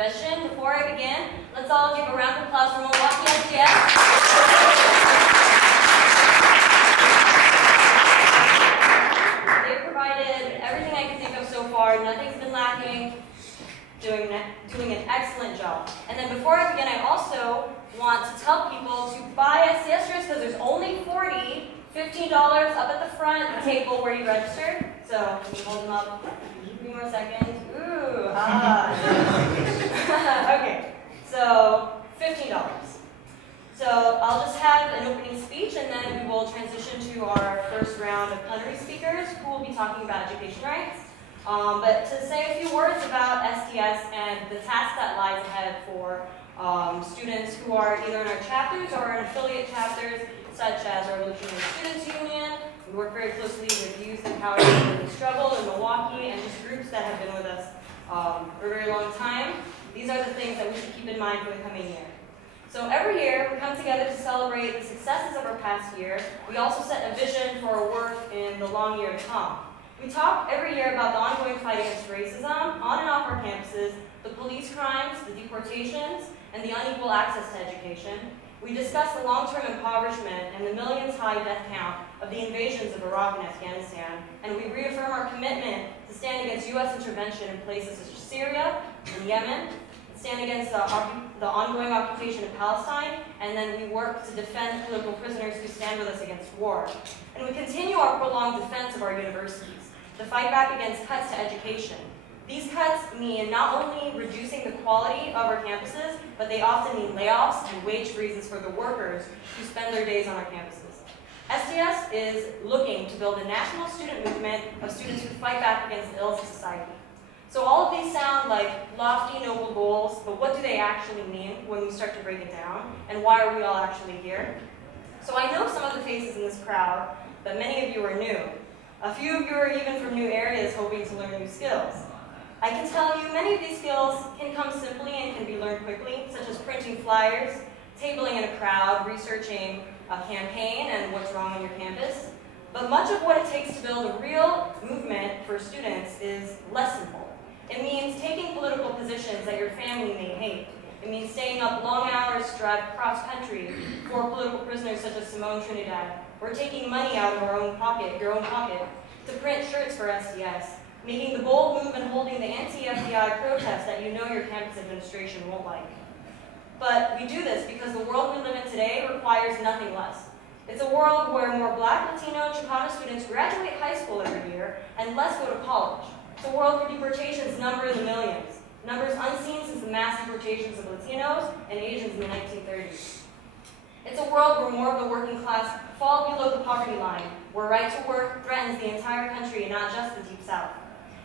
convention. Before I begin, let's all give a round of applause for Milwaukee SDS. They've provided everything I can think of so far. Nothing's been lacking. Doing an excellent job. And then before I begin, I also want to tell people to buy SDS shirts because there's only $15 up at the front table where you registered. So can you hold them up? 3 more seconds. Ooh, okay, so $15. So I'll just have an opening speech and then we will transition to our first round of plenary speakers who will be talking about education rights. But to say a few words about SDS and the task that lies ahead for students who are either in our chapters or in affiliate chapters, such as our Revolutionary Students Union. We work very closely with Youth Empowerment and Struggle in Milwaukee and just groups that have been with us for a very long time. These are the things that we should keep in mind for the coming year. So every year, we come together to celebrate the successes of our past year. We also set a vision for our work in the long year to come. We talk every year about the ongoing fight against racism on and off our campuses, the police crimes, the deportations, and the unequal access to education. We discuss the long-term impoverishment and the millions-high death count of the invasions of Iraq and Afghanistan, and we reaffirm our commitment to stand against U.S. intervention in places such as Syria and Yemen, stand against the ongoing occupation of Palestine, and then we work to defend political prisoners who stand with us against war. And we continue our prolonged defense of our universities, the fight back against cuts to education. These cuts mean not only reducing the quality of our campuses, but they often mean layoffs and wage freezes for the workers who spend their days on our campuses. SDS is looking to build a national student movement of students who fight back against the ills of society. So all of these sound like lofty, noble goals, but what do they actually mean when we start to break it down? And why are we all actually here? So I know some of the faces in this crowd, but many of you are new. A few of you are even from new areas hoping to learn new skills. I can tell you many of these skills can come simply and can be learned quickly, such as printing flyers, tabling in a crowd, researching a campaign and what's wrong on your campus. But much of what it takes to build a real movement for students is less simple. It means taking political positions that your family may hate. It means staying up long hours to drive cross country for political prisoners such as Simone Trinidad, or taking money out of your own pocket, to print shirts for SDS, making the bold move and holding the anti-FBI protest that you know your campus administration won't like. But we do this because the world we live in today requires nothing less. It's a world where more Black, Latino, and Chicano students graduate high school every year and less go to college. It's a world where deportations number in the millions, numbers unseen since the mass deportations of Latinos and Asians in the 1930s. It's a world where more of the working class fall below the poverty line, where right to work threatens the entire country and not just the Deep South.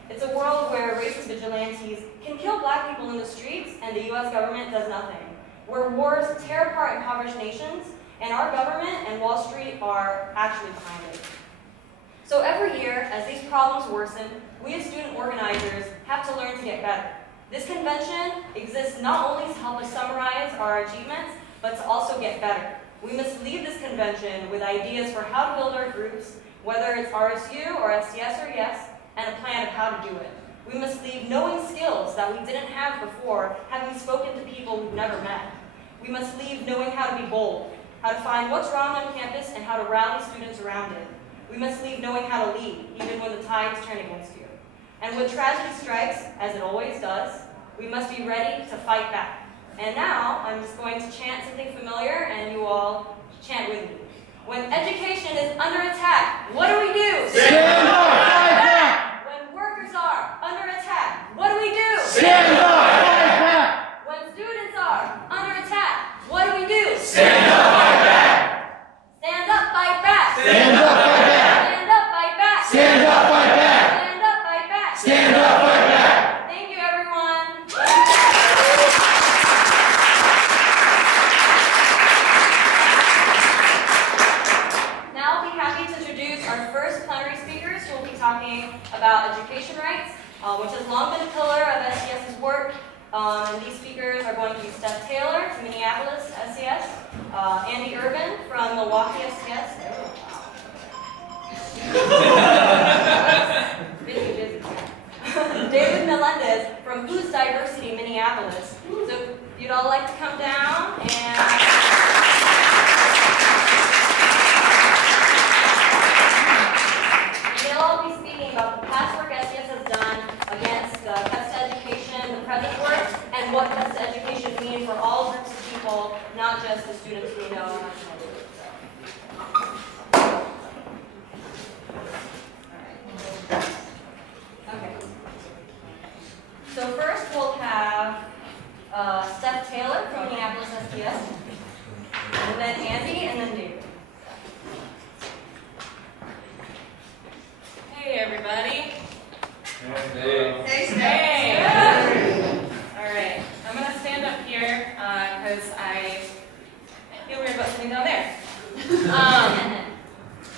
It's a world where racist vigilantes can kill Black people in the streets and the U.S. government does nothing, where wars tear apart impoverished nations and our government and Wall Street are actually behind it. So every year, as these problems worsen, we as student organizers have to learn to get better. This convention exists not only to help us summarize our achievements, but to also get better. We must leave this convention with ideas for how to build our groups, whether it's RSU or SDS or YES, and a plan of how to do it. We must leave knowing skills that we didn't have before, having spoken to people we've never met. We must leave knowing how to be bold, how to find what's wrong on campus and how to rally students around it. We must leave knowing how to lead, even when the tides turn against you. And when tragedy strikes, as it always does, we must be ready to fight back. And now, I'm just going to chant something familiar, and you all chant with me. When education is under attack, what do we do? Stand up, fight back! When workers are under attack, what do we do? Stand up, fight back! When students are under attack, what do we do? Stand up, fight back! Stand up, fight back! Stand up, fight back! Stand up, fight back! Stand up, fight back! Stand up, fight back! Stand up, fight back! Thank you, everyone. Now I'll be happy to introduce our first plenary speakers who will be talking about education rights, which has long been a pillar of SDS's work. And these speakers are going to be Steph Taylor from Minneapolis SDS, Andy Urban from Milwaukee SDS. Busy. David Melendez from Who's Diversity Minneapolis, you'd all like to come down and they'll all be speaking about the past work SDS has done against the cuts to education, the present work, and what cuts to education mean for all groups of people, not just the students we know. Okay. So first we'll have Steph Taylor from Minneapolis SDS, and then Andy, and then David. Hey everybody. Hey. Hey. All right. I'm gonna stand up here because I feel weird about sitting down there.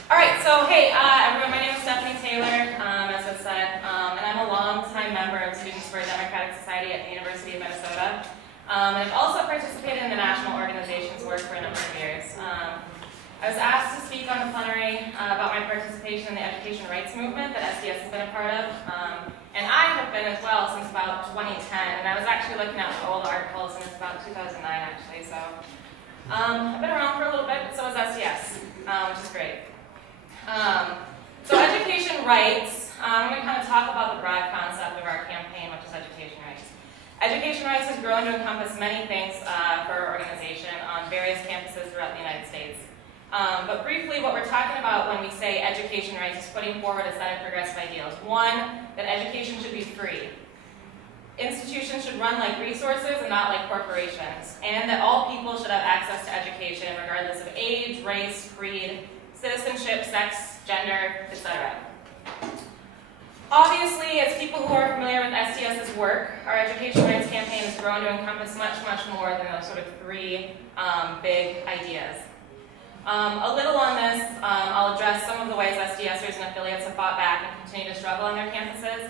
All right. So hey, everyone. My name is Stephanie Taylor, as I said, and I'm a longtime member of Students for a Democratic Society at the University of Minnesota. And I've also participated in the national organization's work for a number of years. I was asked to speak on the plenary about my participation in the education rights movement that SDS has been a part of. And I have been as well since about 2010. And I was actually looking at the old articles, and it's about 2009 actually. So I've been around for a little bit, but so is SDS, which is great. So education rights, I'm going to kind of talk about the broad concept of our campaign, which is education rights. Education rights has grown to encompass many things for our organization on various campuses throughout the United States. But briefly, what we're talking about when we say education rights is putting forward a set of progressive ideals. One, that education should be free. Institutions should run like resources and not like corporations. And that all people should have access to education regardless of age, race, creed, citizenship, sex, gender, etc. Obviously, as people who are familiar with SDS's work, our education rights campaign has grown to encompass much, much more than those sort of three big ideas. A little on this, I'll address some of the ways SDSers and affiliates have fought back and continue to struggle on their campuses.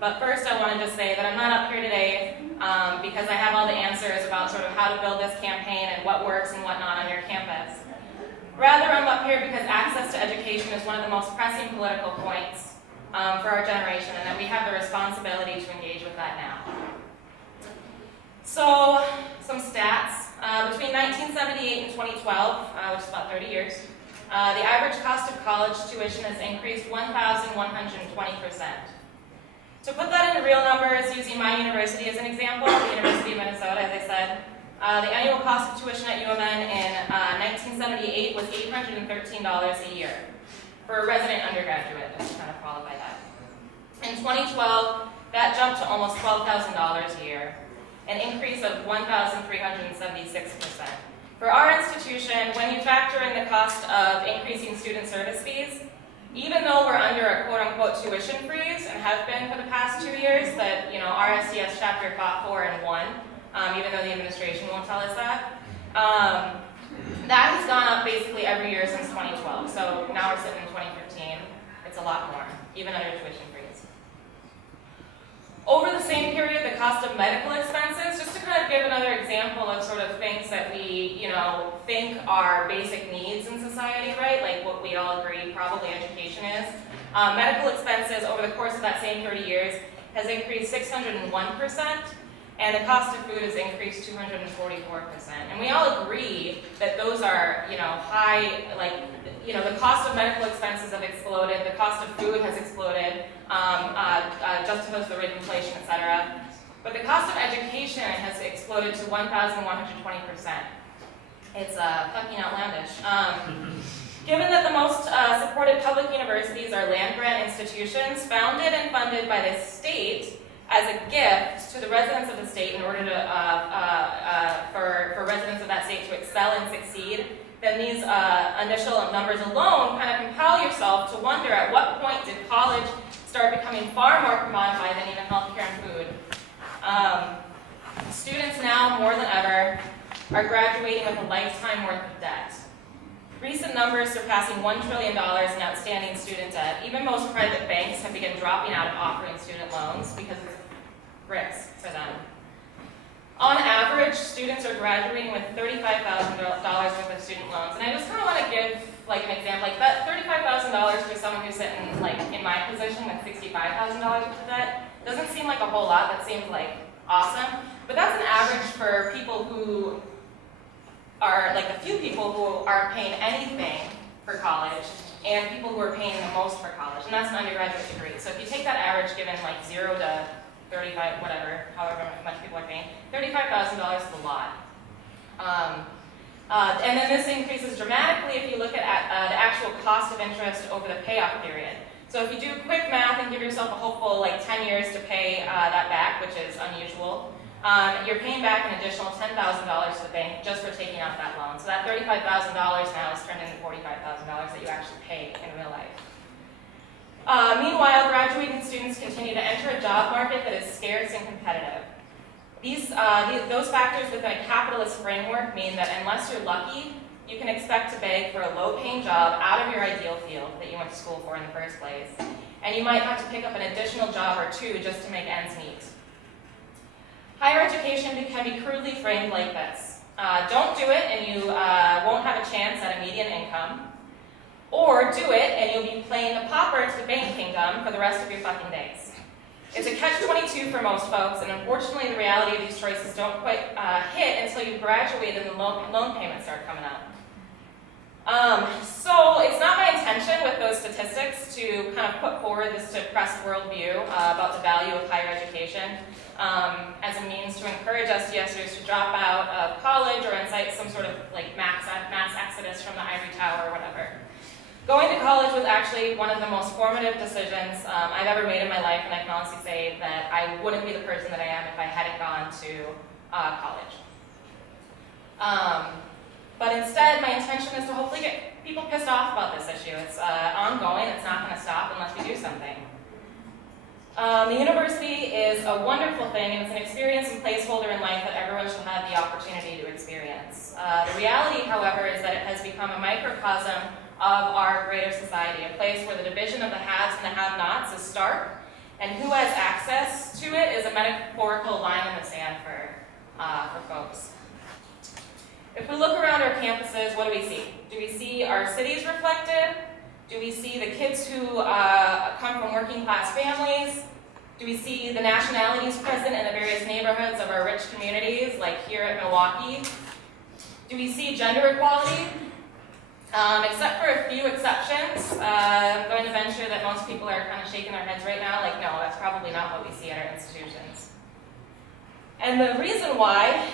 But first I want to just say that I'm not up here today because I have all the answers about sort of how to build this campaign and what works and what not on your campus. Rather, I'm up here because access to education is one of the most pressing political points for our generation, and that we have the responsibility to engage with that now. So, some stats. Between 1978 and 2012, which is about 30 years, the average cost of college tuition has increased 1,120%. To put that into real numbers, using my university as an example, the University of Minnesota, as I said, the annual cost of tuition at UMN in 1978 was $813 a year for a resident undergraduate, just to kind of qualify that. In 2012, that jumped to almost $12,000 a year, an increase of 1,376%. For our institution, when you factor in the cost of increasing student service fees, even though we're under a quote-unquote tuition freeze and have been for the past 2 years, that our SDS chapter fought for and won, even though the administration won't tell us that, that has gone up basically every year since 2012. So now we're sitting in 2015. It's a lot more, even under tuition freeze. Over the same period, the cost of medical expenses, just to kind of give another example of sort of things that we, think are basic needs in society, right? Like what we all agree probably education is. Medical expenses over the course of that same 30 years has increased 601%, and the cost of food has increased 244%. And we all agree that those are, high, the cost of medical expenses have exploded, the cost of food has exploded, just because of the rate of inflation, etc. But the cost of education has exploded to 1,120%. It's fucking outlandish. Given that the most supported public universities are land-grant institutions founded and funded by the state as a gift to the residents of the state in order to, for residents of that state to excel and succeed, then these initial numbers alone kind of compel yourself to wonder at what point did college start becoming far more commodified than even healthcare and food. Students now, more than ever, are graduating with a lifetime worth of debt. Recent numbers surpassing $1 trillion in outstanding student debt. Even most private banks have begun dropping out of offering student loans because it's bricks for them. On average, students are graduating with $35,000 worth of student loans. And I just kind of want to give an example. That $35,000 for someone who's sitting in my position with $65,000 worth of debt doesn't seem like a whole lot. That seems like awesome. But that's an average for people who are, like, a few people who aren't paying anything for college, and people who are paying the most for college, and that's an undergraduate degree. So if you take that average given like 0 to 35, whatever, however much people are paying, $35,000 is a lot. And then this increases dramatically if you look at the actual cost of interest over the payoff period. So if you do quick math and give yourself a hopeful like 10 years to pay that back, which is unusual, you're paying back an additional $10,000 to the bank just for taking out that loan. So that $35,000 now is turned into $45,000 that you actually pay in real life. Meanwhile, graduating students continue to enter a job market that is scarce and competitive. Those factors within a capitalist framework mean that unless you're lucky, you can expect to beg for a low-paying job out of your ideal field that you went to school for in the first place. And you might have to pick up an additional job or two just to make ends meet. Higher education can be crudely framed like this. Don't do it and you won't have a chance at a median income. Or do it and you'll be playing the pauper to the bank kingdom for the rest of your fucking days. It's a catch-22 for most folks, and unfortunately the reality of these choices don't quite hit until you graduate and the loan payments start coming up. So it's not my intention with those statistics to kind of put forward this depressed worldview about the value of higher education as a means to encourage SDSers to drop out of college or incite some sort of like mass exodus from the ivory tower or whatever. Going to college was actually one of the most formative decisions I've ever made in my life, and I can honestly say that I wouldn't be the person that I am if I hadn't gone to college. But instead, my intention is to hopefully get people pissed off about this issue. It's ongoing, it's not going to stop unless we do something. The university is a wonderful thing, and it's an experience and placeholder in life that everyone should have the opportunity to experience. The reality, however, is that it has become a microcosm of our greater society, a place where the division of the haves and the have-nots is stark, and who has access to it is a metaphorical line in the sand for folks. If we look around our campuses, what do we see? Do we see our cities reflected? Do we see the kids who come from working class families? Do we see the nationalities present in the various neighborhoods of our rich communities, like here at Milwaukee? Do we see gender equality? Except for a few exceptions, I'm going to venture that most people are kind of shaking their heads right now, like, no, that's probably not what we see at our institutions. And the reason why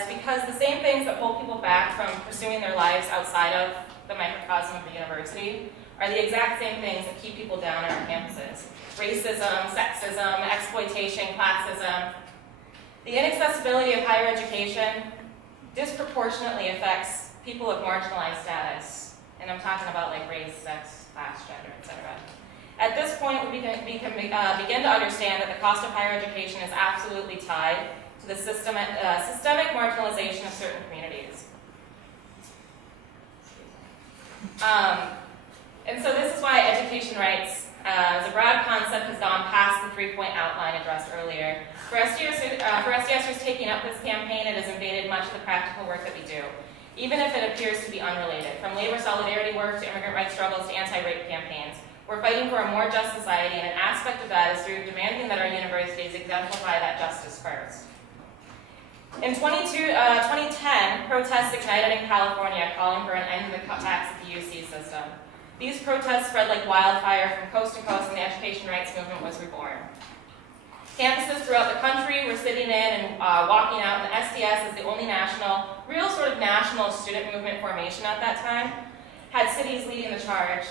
is because the same things that hold people back from pursuing their lives outside of the microcosm of the university are the exact same things that keep people down on our campuses. Racism, sexism, exploitation, classism. The inaccessibility of higher education disproportionately affects people of marginalized status, and I'm talking about like race, sex, class, gender, etc. At this point, we can begin to understand that the cost of higher education is absolutely tied to the systemic marginalization of certain communities. And so this is why education rights, as a broad concept, has gone past the three-point outline addressed earlier. For SDSers taking up this campaign, it has invaded much of the practical work that we do, even if it appears to be unrelated. From labor solidarity work to immigrant rights struggles to anti-rape campaigns, we're fighting for a more just society, and an aspect of that is through demanding that our universities exemplify that justice first. In 2010, protests ignited in California calling for an end to the cutbacks at the UC system. These protests spread like wildfire from coast to coast, and the education rights movement was reborn. Campuses throughout the country were sitting in and walking out, and the SDS is the only real sort of national student movement formation at that time, had cities leading the charge.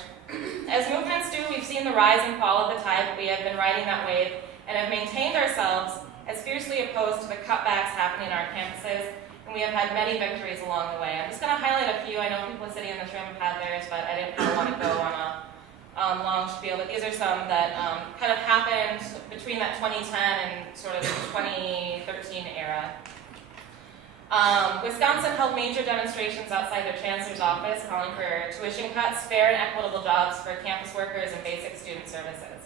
As movements do, we've seen the rise and fall of the tide, but we have been riding that wave and have maintained ourselves as fiercely opposed to the cutbacks happening on our campuses, and we have had many victories along the way. I'm just going to highlight a few. I know people sitting in this room have had theirs, but I didn't want to go on a long spiel, but these are some that kind of happened between that 2010 and sort of the 2013 era. Wisconsin held major demonstrations outside their chancellor's office calling for tuition cuts, fair and equitable jobs for campus workers, and basic student services.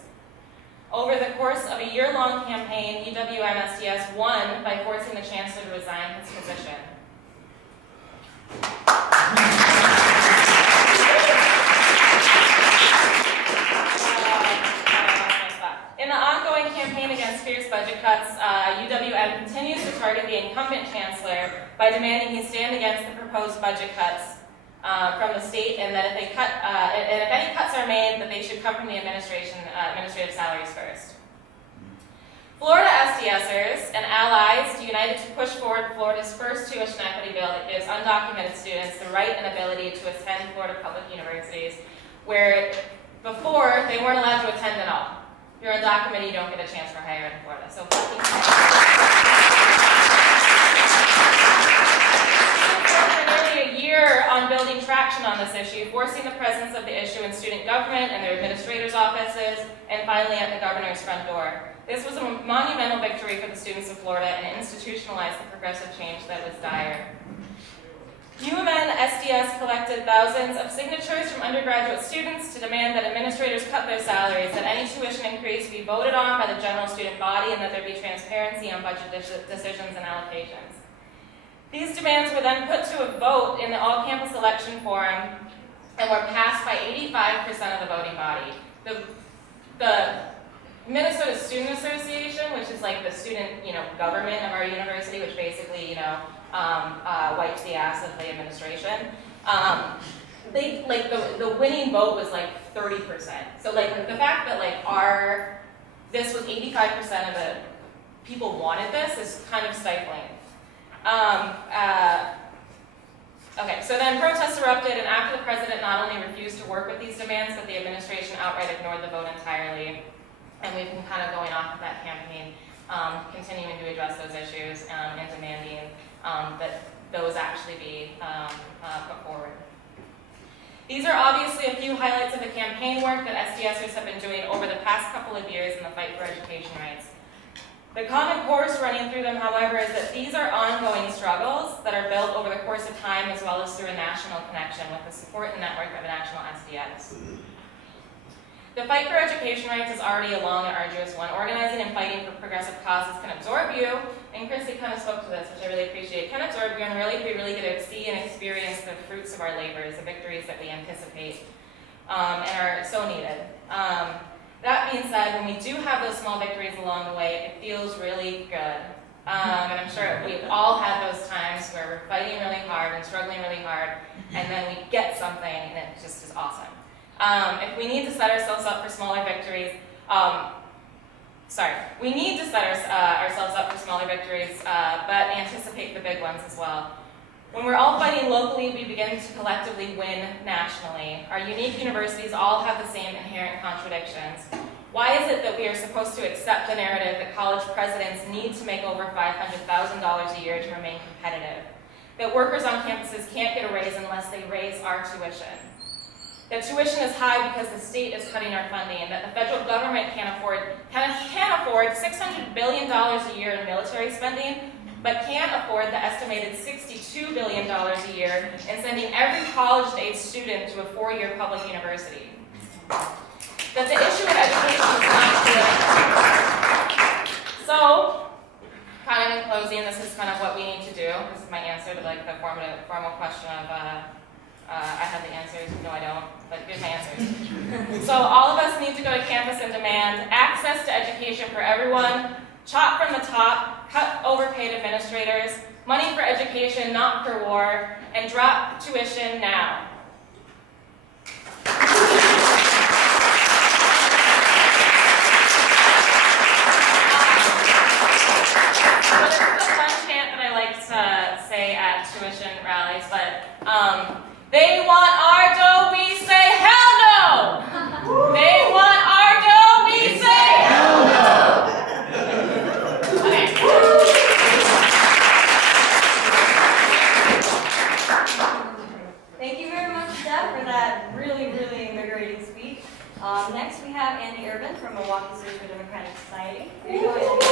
Over the course of a year-long campaign, UWM-SDS won by forcing the chancellor to resign his position. In the ongoing campaign against fierce budget cuts, UWM demanding he stand against the proposed budget cuts from the state, and that if they cut, and if any cuts are made, that they should come from the administrative salaries first. Florida SDSers and allies united to push forward Florida's first tuition equity bill that gives undocumented students the right and ability to attend Florida public universities, where before they weren't allowed to attend at all. If you're undocumented, you don't get a chance for higher ed in Florida. So fucking for nearly a year on building traction on this issue, forcing the presence of the issue in student government and their administrators' offices, and finally at the governor's front door. This was a monumental victory for the students of Florida, and it institutionalized the progressive change that was dire. UMN SDS collected thousands of signatures from undergraduate students to demand that administrators cut their salaries, that any tuition increase be voted on by the general student body, and that there be transparency on budget decisions and allocations. These demands were then put to a vote in the all-campus election forum and were passed by 85% of the voting body. The Minnesota Student Association, which is like the student, government of our university, which basically, wipes the ass of the administration. The winning vote was like 30%. So the fact that this was 85% of the people wanted this is kind of stifling. Okay, so then protests erupted, and after the president not only refused to work with these demands, but the administration outright ignored the vote entirely. And we've been kind of going off of that campaign, continuing to address those issues and demanding that those actually be put forward. These are obviously a few highlights of the campaign work that SDSers have been doing over the past couple of years in the fight for education rights. The common course running through them, however, is that these are ongoing struggles that are built over the course of time, as well as through a national connection with the support and network of a national SDS. The fight for education rights is already a long and arduous one. Organizing and fighting for progressive causes can absorb you, and Chrissy kind of spoke to this, which I really appreciate, can absorb you and really get to see and experience the fruits of our labors, the victories that we anticipate and are so needed. That being said, when we do have those small victories along the way, it feels really good. And I'm sure we've all had those times where we're fighting really hard and struggling really hard, and then we get something and it just is awesome. If we need to set ourselves up for smaller victories, we need to set ourselves up for smaller victories, but anticipate the big ones as well. When we're all fighting locally, we begin to collectively win nationally. Our unique universities all have the same inherent contradictions. Why is it that we are supposed to accept the narrative that college presidents need to make over $500,000 a year to remain competitive? That workers on campuses can't get a raise unless they raise our tuition? That tuition is high because the state is cutting our funding, and that the federal government can afford $600 billion a year in military spending, but can't afford the estimated $62 billion a year in sending every college-age student to a 4-year public university. That the issue of education is not clear. So, kind of in closing, this is kind of what we need to do. This is my answer to the formal question of, I have the answers, no I don't, but here's my answers. So all of us need to go to campus and demand access to education for everyone, chop from the top, cut overpaid administrators, money for education, not for war, and drop tuition now. So this is a fun chant that I like to say at tuition rallies, but they want our dough, we say hell no! They want our dough, we say hell no! Okay. Thank you very much, Steph, for that really, really invigorating speech. Next, we have Andy Urban from Milwaukee City for Democratic Society. Here you go, Andy.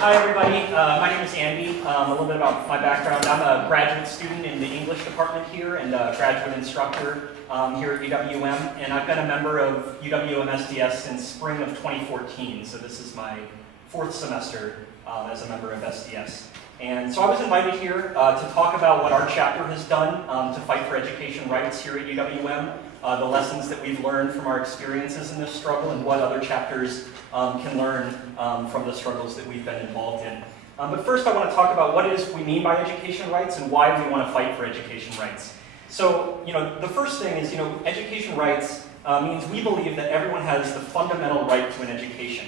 Hi everybody, my name is Andy. A little bit about my background. I'm a graduate student in the English department here and a graduate instructor here at UWM, and I've been a member of UWM SDS since spring of 2014, so this is my 4th semester as a member of SDS. And so I was invited here to talk about what our chapter has done to fight for education rights here at UWM, the lessons that we've learned from our experiences in this struggle, and what other chapters can learn from the struggles that we've been involved in. But first I want to talk about what it is we mean by education rights and why we want to fight for education rights. So, the first thing is, education rights means we believe that everyone has the fundamental right to an education.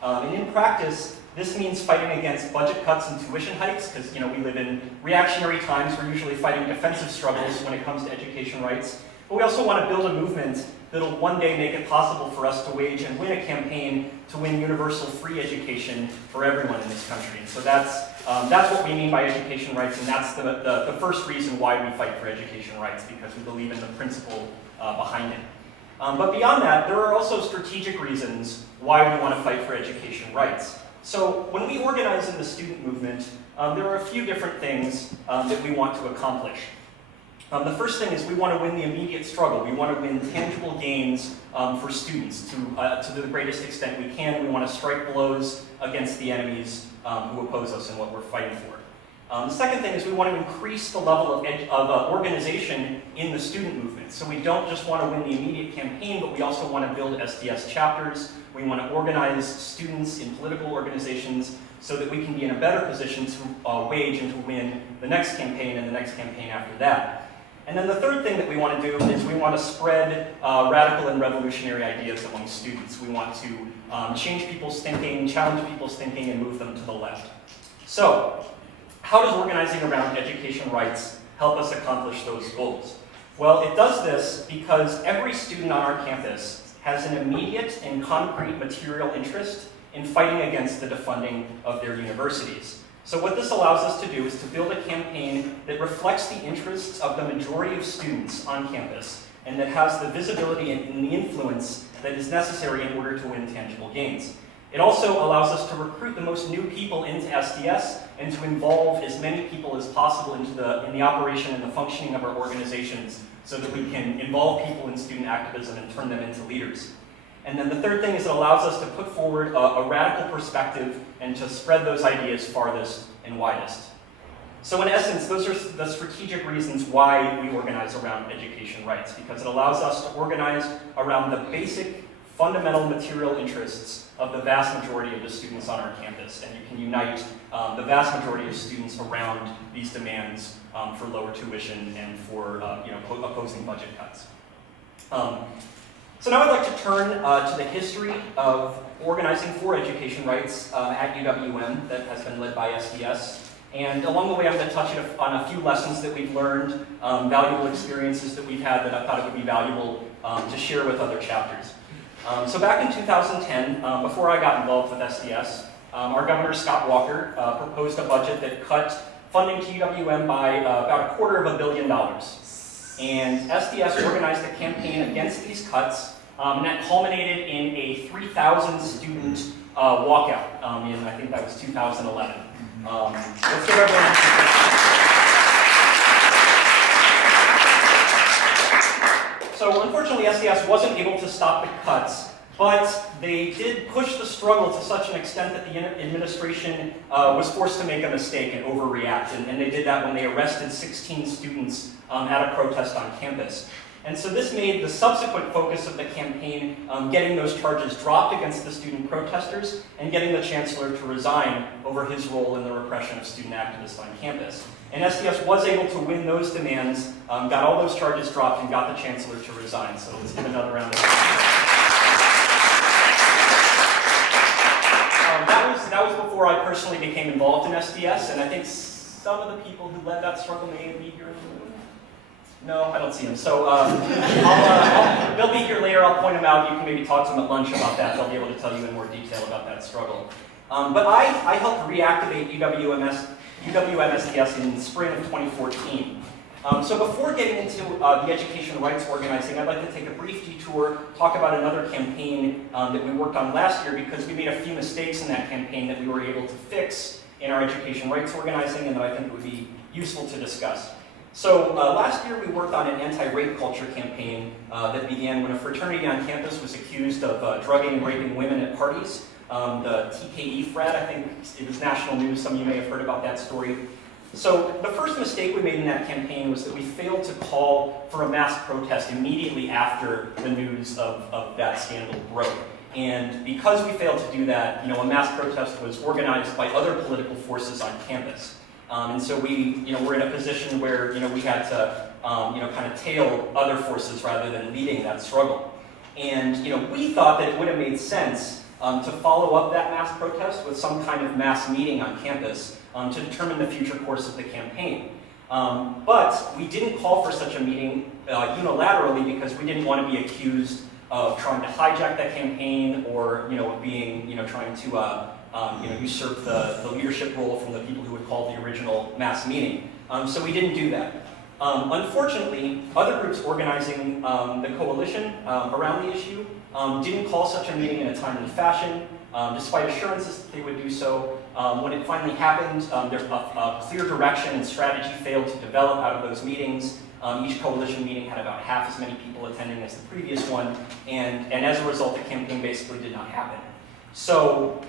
And in practice, this means fighting against budget cuts and tuition hikes, because we live in reactionary times. We're usually fighting defensive struggles when it comes to education rights. But we also want to build a movement that'll one day make it possible for us to wage and win a campaign to win universal free education for everyone in this country. And so that's what we mean by education rights, and that's the first reason why we fight for education rights, because we believe in the principle behind it. But beyond that, there are also strategic reasons why we want to fight for education rights. So when we organize in the student movement, there are a few different things that we want to accomplish. The first thing is we want to win the immediate struggle. We want to win tangible gains for students to the greatest extent we can. We want to strike blows against the enemies who oppose us and what we're fighting for. The second thing is we want to increase the level of organization in the student movement. So we don't just want to win the immediate campaign, but we also want to build SDS chapters. We want to organize students in political organizations so that we can be in a better position to wage and to win the next campaign and the next campaign after that. And then the third thing that we want to do is we want to spread radical and revolutionary ideas among students. We want to change people's thinking, challenge people's thinking, and move them to the left. So, how does organizing around education rights help us accomplish those goals? Well, it does this because every student on our campus has an immediate and concrete material interest in fighting against the defunding of their universities. So what this allows us to do is to build a campaign that reflects the interests of the majority of students on campus and that has the visibility and the influence that is necessary in order to win tangible gains. It also allows us to recruit the most new people into SDS and to involve as many people as possible in the operation and the functioning of our organizations so that we can involve people in student activism and turn them into leaders. And then the third thing is it allows us to put forward a radical perspective and to spread those ideas farthest and widest. So in essence, those are the strategic reasons why we organize around education rights, because it allows us to organize around the basic, fundamental material interests of the vast majority of the students on our campus, and you can unite the vast majority of students around these demands for lower tuition and for opposing budget cuts. So now I'd like to turn to the history of organizing for education rights at UWM that has been led by SDS. And along the way, I'm going to touch on a few lessons that we've learned, valuable experiences that we've had that I thought it would be valuable to share with other chapters. So back in 2010, before I got involved with SDS, our Governor, Scott Walker, proposed a budget that cut funding to UWM by about $250 million. And SDS organized a campaign against these cuts, and that culminated in a 3,000 student walkout in, I think that was 2011. Let's give everyone So unfortunately, SDS wasn't able to stop the cuts, but they did push the struggle to such an extent that the administration was forced to make a mistake and overreact, and they did that when they arrested 16 students at a protest on campus. And so this made the subsequent focus of the campaign getting those charges dropped against the student protesters and getting the chancellor to resign over his role in the repression of student activists on campus. And SDS was able to win those demands, got all those charges dropped, and got the chancellor to resign. So let's give another round of applause. That was before I personally became involved in SDS, and I think some of the people who led that struggle may be here in the room. No, I don't see them. So they'll be here later. I'll point them out. You can maybe talk to them at lunch about that. They'll be able to tell you in more detail about that struggle. But I helped reactivate UWM SDS in the spring of 2014. So before getting into the education rights organizing, I'd like to take a brief detour, talk about another campaign that we worked on last year, because we made a few mistakes in that campaign that we were able to fix in our education rights organizing, and that I think would be useful to discuss. So last year we worked on an anti-rape culture campaign that began when a fraternity on campus was accused of drugging and raping women at parties. The TKE frat, I think it was national news, some of you may have heard about that story. So the first mistake we made in that campaign was that we failed to call for a mass protest immediately after the news of that scandal broke. And because we failed to do that, a mass protest was organized by other political forces on campus. And so we, we're in a position where, we had to, kind of tail other forces rather than leading that struggle. And, we thought that it would have made sense to follow up that mass protest with some kind of mass meeting on campus to determine the future course of the campaign. But we didn't call for such a meeting unilaterally because we didn't want to be accused of trying to hijack that campaign or, of being, trying to, usurp the leadership role from the people who would call the original mass meeting. So we didn't do that. Unfortunately, other groups organizing the coalition around the issue didn't call such a meeting in a timely fashion, despite assurances that they would do so. When it finally happened, there's a clear direction and strategy failed to develop out of those meetings. Each coalition meeting had about half as many people attending as the previous one, and as a result, the campaign basically did not happen. So,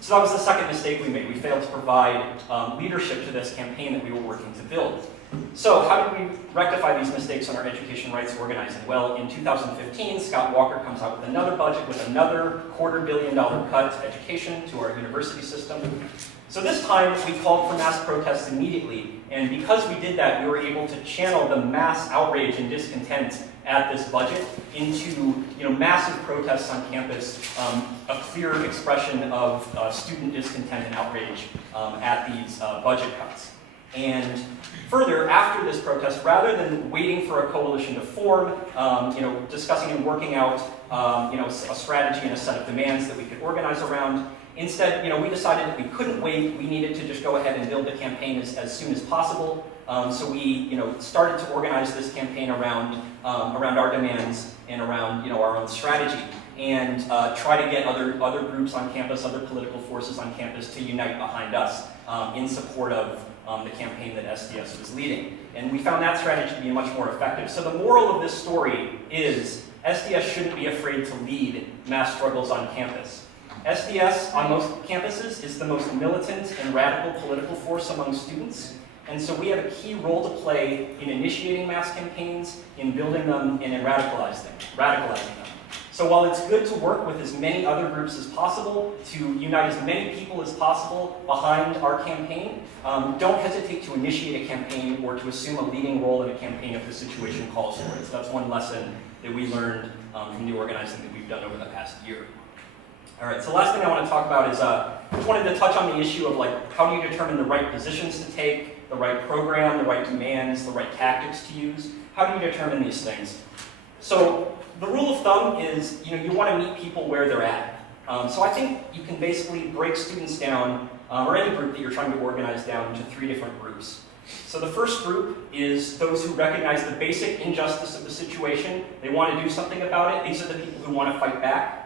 so that was the second mistake we made. We failed to provide leadership to this campaign that we were working to build. So how did we rectify these mistakes on our education rights organizing? Well, in 2015, Scott Walker comes out with another budget with another $250 million cut to education, to our university system. So this time, we called for mass protests immediately, and because we did that, we were able to channel the mass outrage and discontent at this budget into massive protests on campus, a clear expression of student discontent and outrage at these budget cuts. And further, after this protest, rather than waiting for a coalition to form, discussing and working out a strategy and a set of demands that we could organize around, instead, we decided that we couldn't wait. We needed to just go ahead and build the campaign as soon as possible. So we, started to organize this campaign around our demands and around, our own strategy, and try to get other groups on campus, other political forces on campus to unite behind us in support of the campaign that SDS was leading. And we found that strategy to be much more effective. So the moral of this story is SDS shouldn't be afraid to lead mass struggles on campus. SDS on most campuses is the most militant and radical political force among students, and so we have a key role to play in initiating mass campaigns, in building them, and in radicalizing them. So while it's good to work with as many other groups as possible, to unite as many people as possible behind our campaign, don't hesitate to initiate a campaign or to assume a leading role in a campaign if the situation calls for it. So that's one lesson that we learned from the organizing that we've done over the past year. All right, so the last thing I want to talk about is, I just wanted to touch on the issue of how do you determine the right positions to take, the right program, the right demands, the right tactics to use. How do you determine these things? So the rule of thumb is, you want to meet people where they're at. So I think you can basically break students down, or any group that you're trying to organize down, into 3 different groups. So the first group is those who recognize the basic injustice of the situation. They want to do something about it. These are the people who want to fight back.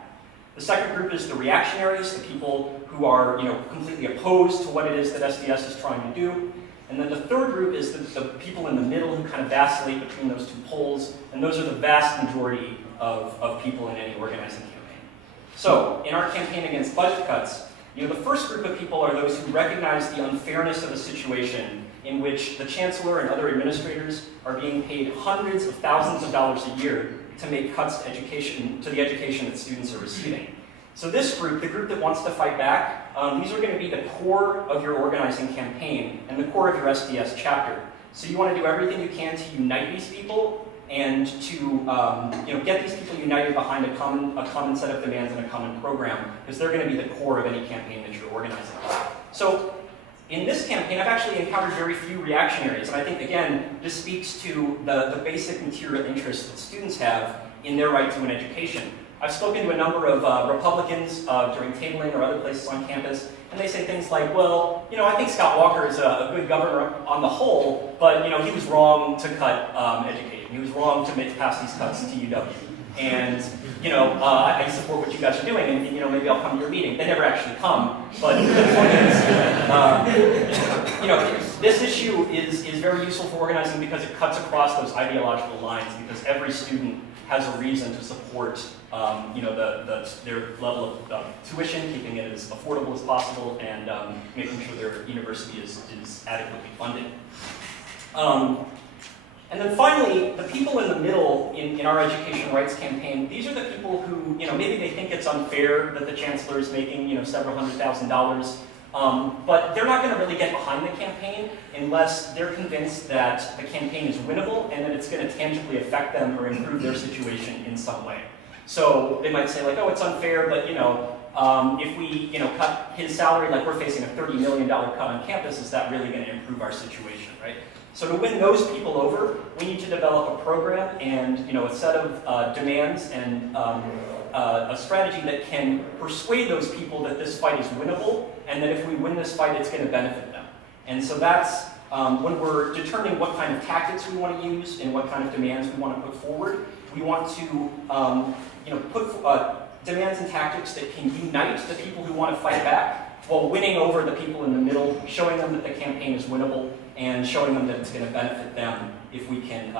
The second group is the reactionaries, the people who are completely opposed to what it is that SDS is trying to do. And then the third group is the people in the middle who kind of vacillate between those 2 poles, and those are the vast majority of people in any organizing campaign. So in our campaign against budget cuts, the first group of people are those who recognize the unfairness of a situation in which the chancellor and other administrators are being paid hundreds of thousands of dollars a year to make cuts to the education that students are receiving. So this group, the group that wants to fight back, these are going to be the core of your organizing campaign and the core of your SDS chapter. So you want to do everything you can to unite these people and to get these people united behind a common set of demands and a common program, because they're going to be the core of any campaign that you're organizing. So in this campaign, I've actually encountered very few reactionaries, and I think, again, this speaks to the basic material interest that students have in their right to an education. I've spoken to a number of Republicans during tabling or other places on campus, and they say things like, well, I think Scott Walker is a good governor on the whole, but, he was wrong to cut education. He was wrong to pass these cuts to UW. And, I support what you guys are doing, and, maybe I'll come to your meeting. They never actually come, but the point is, this issue is very useful for organizing because it cuts across those ideological lines, because every student has a reason to support, their level of tuition, keeping it as affordable as possible, and making sure their university is adequately funded. And then finally, the people in the middle in our education rights campaign, these are the people who, maybe they think it's unfair that the chancellor is making, several $100,000, but they're not going to really get behind the campaign unless they're convinced that the campaign is winnable and that it's going to tangibly affect them or improve their situation in some way. So they might say like, oh, it's unfair, but if we cut his salary, like we're facing a $30 million cut on campus, is that really going to improve our situation, right? So to win those people over, we need to develop a program and a set of demands and a strategy that can persuade those people that this fight is winnable and that if we win this fight, it's going to benefit them. And so that's when we're determining what kind of tactics we want to use and what kind of demands we want to put forward. We want to put demands and tactics that can unite the people who want to fight back while winning over the people in the middle, showing them that the campaign is winnable and showing them that it's going to benefit them if we can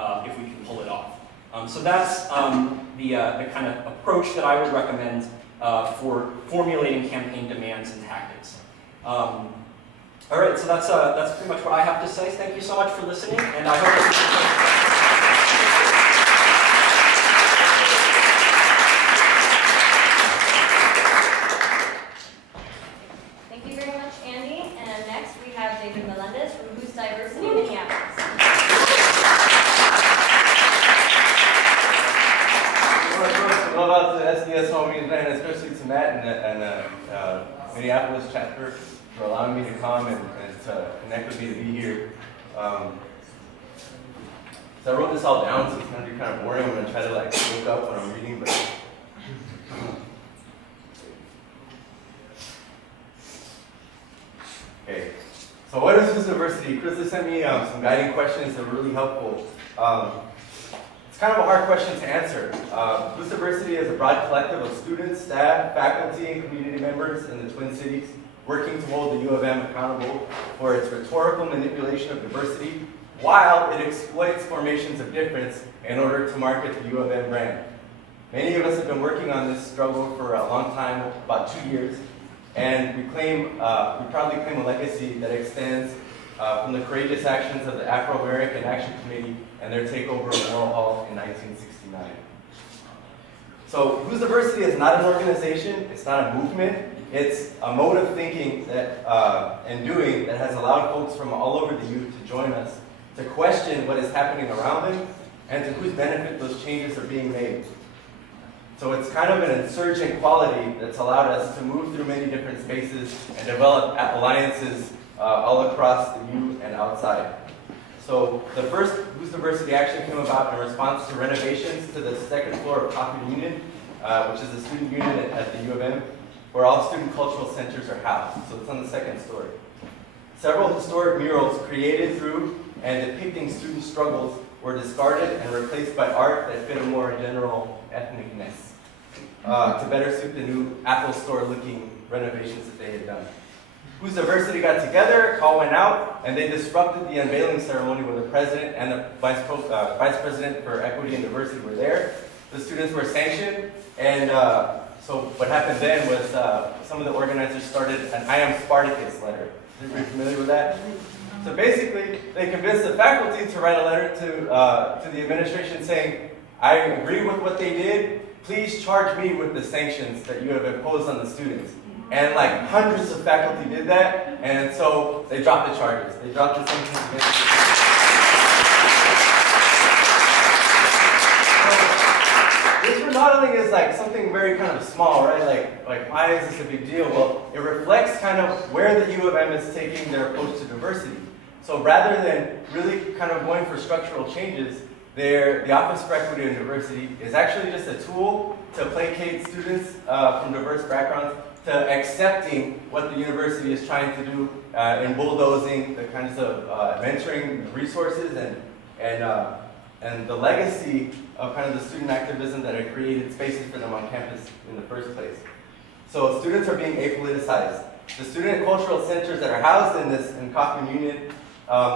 pull it off. So that's the kind of approach that I would recommend for formulating campaign demands and tactics. All right, so that's pretty much what I have to say. Thank you so much for listening, and I hope that Diversity in Minneapolis. What about the SDS homies, man, especially to Matt and Minneapolis chapter for allowing me to come and to connect with me to be here. So I wrote this all down, so it's going to be kind of boring. I'm going to try to like look up when I'm reading, but okay. So what is diversity? Chris sent me some guiding questions that were really helpful. It's kind of a hard question to answer. Diversity is a broad collective of students, staff, faculty, and community members in the Twin Cities working to hold the U of M accountable for its rhetorical manipulation of diversity while it exploits formations of difference in order to market the U of M brand. Many of us have been working on this struggle for a long time, about 2 years. And we proudly claim a legacy that extends from the courageous actions of the Afro-American Action Committee and their takeover of Morrill Hall in 1969. So, Who's Diversity is not an organization, it's not a movement, it's a mode of thinking that, and doing that has allowed folks from all over the U to join us, to question what is happening around them, and to whose benefit those changes are being made. So it's kind of an insurgent quality that's allowed us to move through many different spaces and develop alliances all across the U and outside. So the first Who's Diversity action came about in response to renovations to the second floor of Cochran Union, which is the student union at the U of M, where all student cultural centers are housed. So it's on the second story. Several historic murals created through and depicting student struggles were discarded and replaced by art that fit a more general ethnicness. To better suit the new Apple Store-looking renovations that they had done. Who's Diversity got together, a call went out, and they disrupted the unveiling ceremony where the president and the vice president for equity and diversity were there. The students were sanctioned, and so what happened then was some of the organizers started an I Am Spartacus letter. Is everybody familiar with that? So basically, they convinced the faculty to write a letter to the administration saying, I agree with what they did, please charge me with the sanctions that you have imposed on the students. And like hundreds of faculty did that, and so they dropped the charges. They dropped the sanctions against the students. So, this remodeling is like something very kind of small, right? Like why is this a big deal? Well, it reflects kind of where the U of M is taking their approach to diversity. So rather than really kind of going for structural changes, the Office for Equity and Diversity is actually just a tool to placate students from diverse backgrounds to accepting what the university is trying to do in bulldozing the kinds of mentoring resources and the legacy of kind of the student activism that had created spaces for them on campus in the first place. So students are being apoliticized. The student cultural centers that are housed in Cochran Union,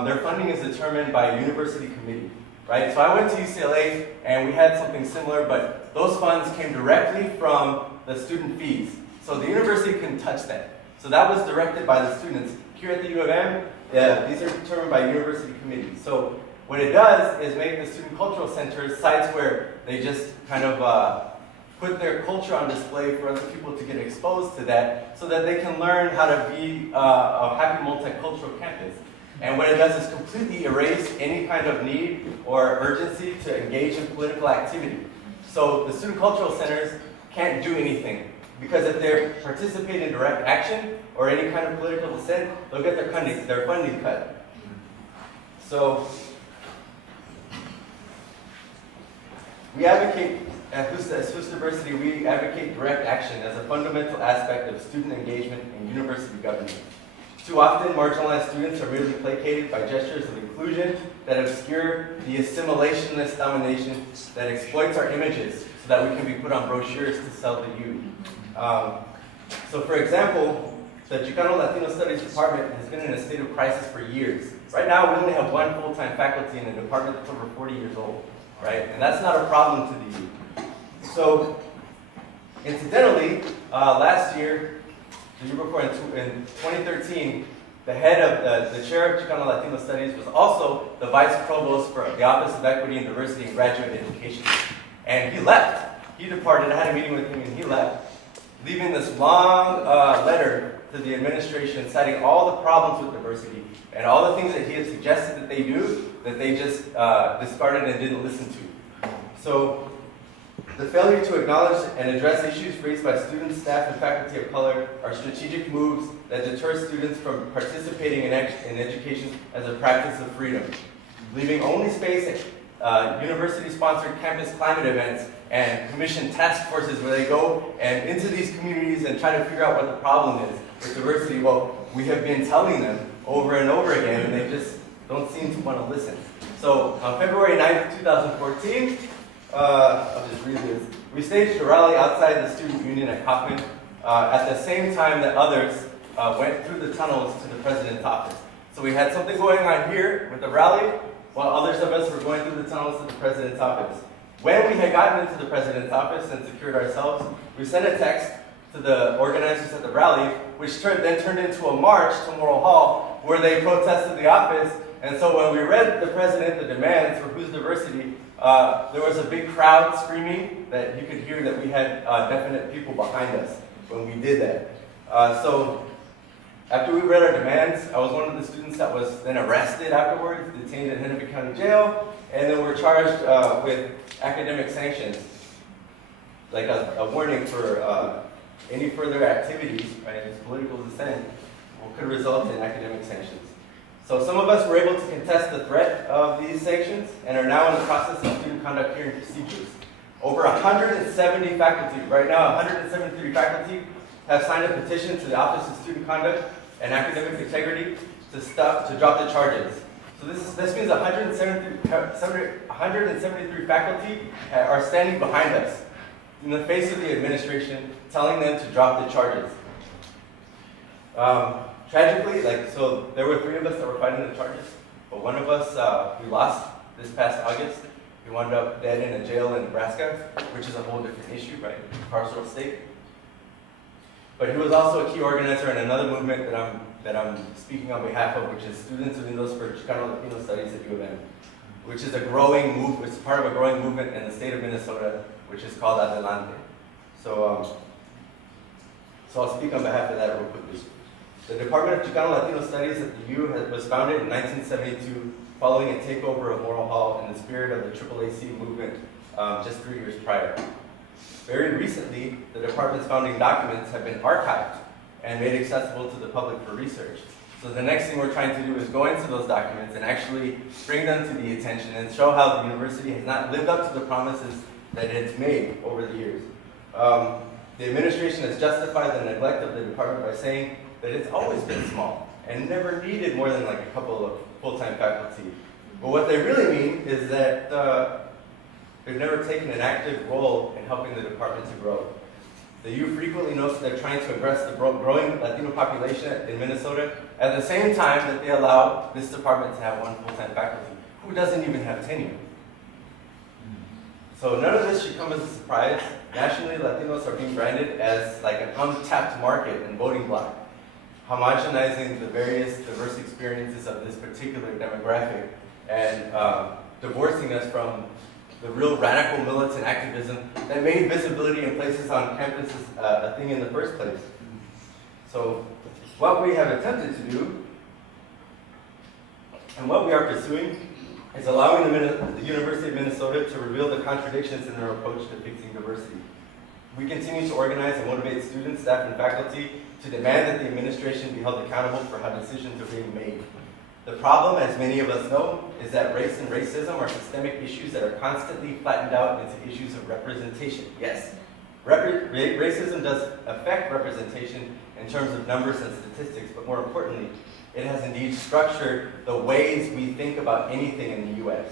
their funding is determined by a university committee. Right? So I went to UCLA and we had something similar, but those funds came directly from the student fees. So the university couldn't touch that. So that was directed by the students. Here at the U of M, these are determined by university committees. So what it does is make the student cultural centers sites where they just kind of put their culture on display for other people to get exposed to that so that they can learn how to be a happy multicultural campus. And what it does is completely erase any kind of need or urgency to engage in political activity. So the student cultural centers can't do anything because if they participate in direct action or any kind of political dissent, they'll get their funding cut. So we advocate, at Hus Diversity, we advocate direct action as a fundamental aspect of student engagement in university government. Too often, marginalized students are merely placated by gestures of inclusion that obscure the assimilationist domination that exploits our images so that we can be put on brochures to sell to youth. So for example, the Chicano Latino Studies department has been in a state of crisis for years. Right now, we only have one full-time faculty in a department that's over 40 years old, right? And that's not a problem to the youth. So, incidentally, last year, the year before, in 2013, the head of the chair of Chicano Latino Studies was also the vice provost for the Office of Equity and Diversity in Graduate Education. And he left. He departed. I had a meeting with him and he left, leaving this long letter to the administration citing all the problems with diversity and all the things that he had suggested that they do that they just discarded and didn't listen to. So the failure to acknowledge and address issues raised by students, staff, and faculty of color are strategic moves that deter students from participating in education as a practice of freedom, leaving only space at university-sponsored campus climate events and commission task forces where they go and into these communities and try to figure out what the problem is with diversity. Well, we have been telling them over and over again, and they just don't seem to want to listen. So on February 9th, 2014, I'll just read this. We staged a rally outside the student union at Kaufman at the same time that others went through the tunnels to the president's office. So we had something going on here with the rally, while others of us were going through the tunnels to the president's office. When we had gotten into the president's office and secured ourselves, we sent a text to the organizers at the rally, which then turned into a march to Morrill Hall, where they protested the office. And so when we read the president the demands for Who's Diversity, there was a big crowd screaming that you could hear that we had definite people behind us when we did that. So after we read our demands, I was one of the students that was then arrested afterwards, detained in Hennepin County Jail, and then we're charged with academic sanctions, like a warning for any further activities, right, as political dissent, could result in academic sanctions. So some of us were able to contest the threat of these sanctions and are now in the process of student conduct hearing procedures. Over 170 faculty, right now 173 faculty, have signed a petition to the Office of Student Conduct and Academic Integrity to drop the charges. So this means 173 faculty are standing behind us in the face of the administration, telling them to drop the charges. Tragically, so there were 3 of us that were fighting the charges, but one of us, we lost this past August. He wound up dead in a jail in Nebraska, which is a whole different issue, right? Carceral state. But he was also a key organizer in another movement that I'm speaking on behalf of, which is Students Unidos for Chicano Latino Studies at U of M, which is a growing movement. It's part of a growing movement in the state of Minnesota, which is called Adelante. So I'll speak on behalf of that real quickly. The Department of Chicano Latino Studies at the U was founded in 1972 following a takeover of Morrill Hall in the spirit of the AAAC movement just 3 years prior. Very recently, the department's founding documents have been archived and made accessible to the public for research. So the next thing we're trying to do is go into those documents and actually bring them to the attention and show how the university has not lived up to the promises that it's made over the years. The administration has justified the neglect of the department by saying that it's always been small and never needed more than a couple of full-time faculty. But what they really mean is that they've never taken an active role in helping the department to grow. The U frequently notes that they're trying to address the growing Latino population in Minnesota at the same time that they allow this department to have 1 full-time faculty who doesn't even have tenure. So none of this should come as a surprise. Nationally, Latinos are being branded as an untapped market and voting bloc, homogenizing the various diverse experiences of this particular demographic and divorcing us from the real radical militant activism that made visibility in places on campus a thing in the first place. So what we have attempted to do, and what we are pursuing, is allowing the University of Minnesota to reveal the contradictions in their approach to fixing diversity. We continue to organize and motivate students, staff, and faculty to demand that the administration be held accountable for how decisions are being made. The problem, as many of us know, is that race and racism are systemic issues that are constantly flattened out into issues of representation. Yes, racism does affect representation in terms of numbers and statistics, but more importantly, it has indeed structured the ways we think about anything in the U.S.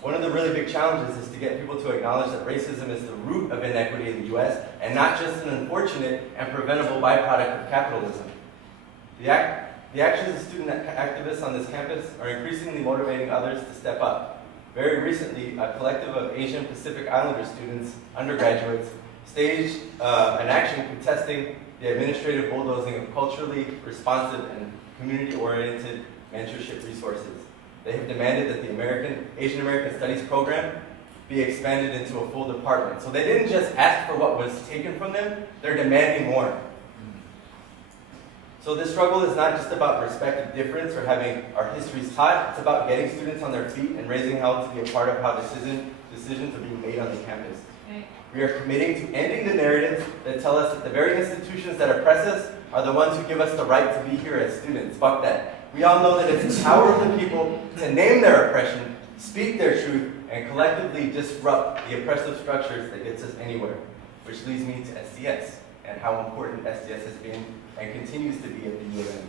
One of the really big challenges is to get people to acknowledge that racism is the root of inequity in the U.S. and not just an unfortunate and preventable byproduct of capitalism. The actions of student activists on this campus are increasingly motivating others to step up. Very recently, a collective of Asian Pacific Islander students, undergraduates, staged an action contesting the administrative bulldozing of culturally responsive and community-oriented mentorship resources. They have demanded that the Asian American Studies program be expanded into a full department. So they didn't just ask for what was taken from them, they're demanding more. So this struggle is not just about respect of difference or having our histories taught, it's about getting students on their feet and raising hell to be a part of how decisions are being made on the campus. We are committing to ending the narratives that tell us that the very institutions that oppress us are the ones who give us the right to be here as students. Fuck that. We all know that it's the power of the people to name their oppression, speak their truth, and collectively disrupt the oppressive structures that gets us anywhere. Which leads me to SDS and how important SDS has been and continues to be at the UM.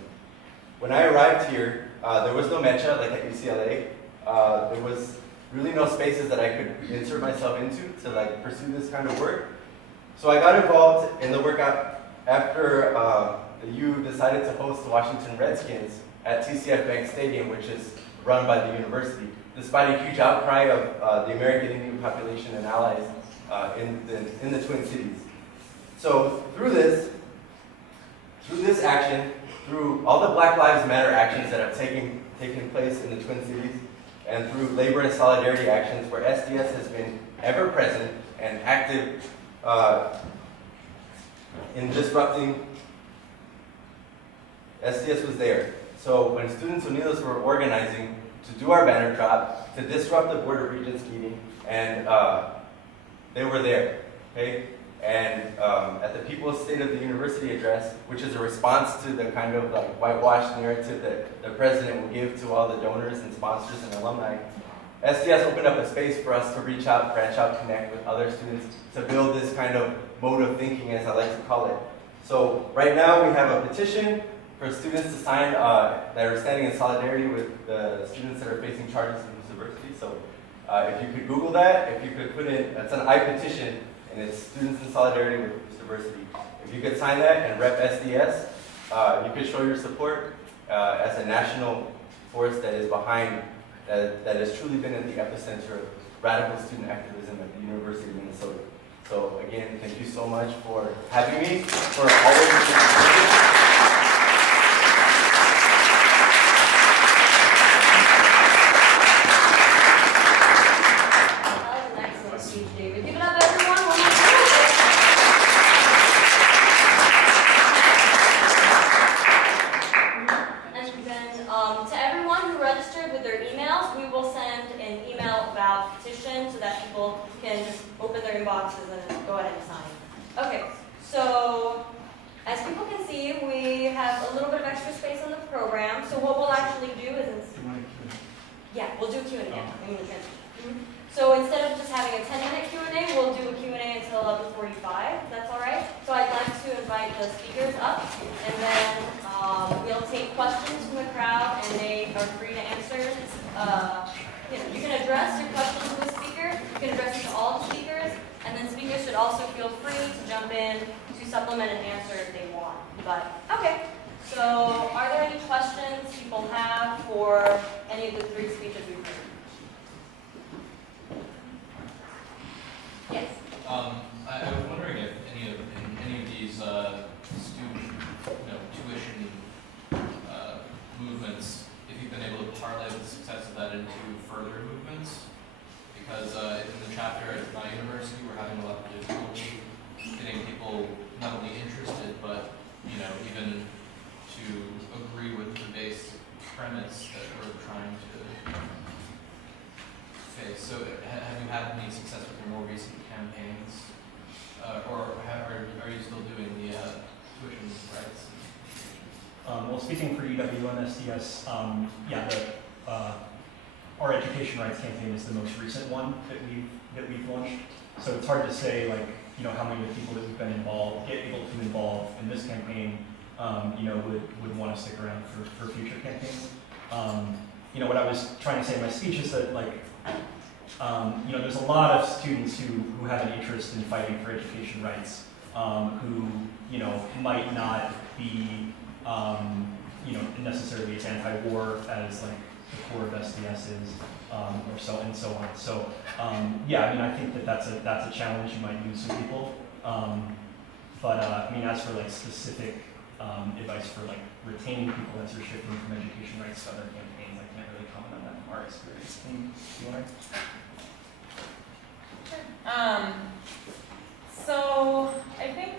When I arrived here, there was no MECHA like at UCLA. There was really no spaces that I could insert myself into to pursue this kind of work. So I got involved in the work after the U decided to host the Washington Redskins at TCF Bank Stadium, which is run by the university, despite a huge outcry of the American Indian population and allies in the Twin Cities. So through this action, through all the Black Lives Matter actions that have taken place in the Twin Cities, and through labor and solidarity actions where SDS has been ever present and active in disrupting, SDS was there. So when Students Unidos were organizing to do our banner drop, to disrupt the Board of Regents meeting, and they were there, okay? And at the People's State of the University address, which is a response to the kind of whitewashed narrative that the president will give to all the donors and sponsors and alumni, SDS opened up a space for us to reach out, branch out, connect with other students to build this kind of mode of thinking, as I like to call it. So right now we have a petition for students to sign that are standing in solidarity with the students that are facing charges in this university. So if you could Google that, if you could put in, it's an I-petition, and it's Students in Solidarity with Diversity. If you could sign that and rep SDS, you could show your support as a national force that is behind, that has truly been at the epicenter of radical student activism at the University of Minnesota. So again, thank you so much for having me, for always boxes and go ahead and sign. Okay, so as people can see, we have a little bit of extra space on the program. So what we'll actually do is, we'll do Q&A in the transition. So instead of just having a 10-minute Q&A, we'll do a Q&A until 11:45. That's all right. So I'd like to invite the speakers up, and then we'll take questions from the crowd, and they are free to answer. You can address your questions to the speaker. You can address it to all the speakers. And then speakers should also feel free to jump in to supplement and answer if they want. But, okay. So, are there any questions people have for any of the three speeches we've heard? Yes? I was wondering if any of these student tuition movements, if you've been able to parlay the success of that into into further movements? Because in the chapter at my university, we're having a lot of difficulty getting people not only interested, but even to agree with the base premise that we're trying to face. So, have you had any success with your more recent campaigns, or are you still doing the tuition rights? Well, speaking for UW and SDS, yeah, our education rights campaign is the most recent one that we've launched. So it's hard to say how many of the people that we've been able to involve in this campaign, would want to stick around for future campaigns. What I was trying to say in my speech is that there's a lot of students who have an interest in fighting for education rights, who might not be necessarily as anti-war as the core of SDS is, or so and so on. So yeah, I think that's a challenge. You might lose some people, but as for specific advice for retaining people as you're shifting from education rights to other campaigns, I can't really comment on that from our experience. Do you want to? So I think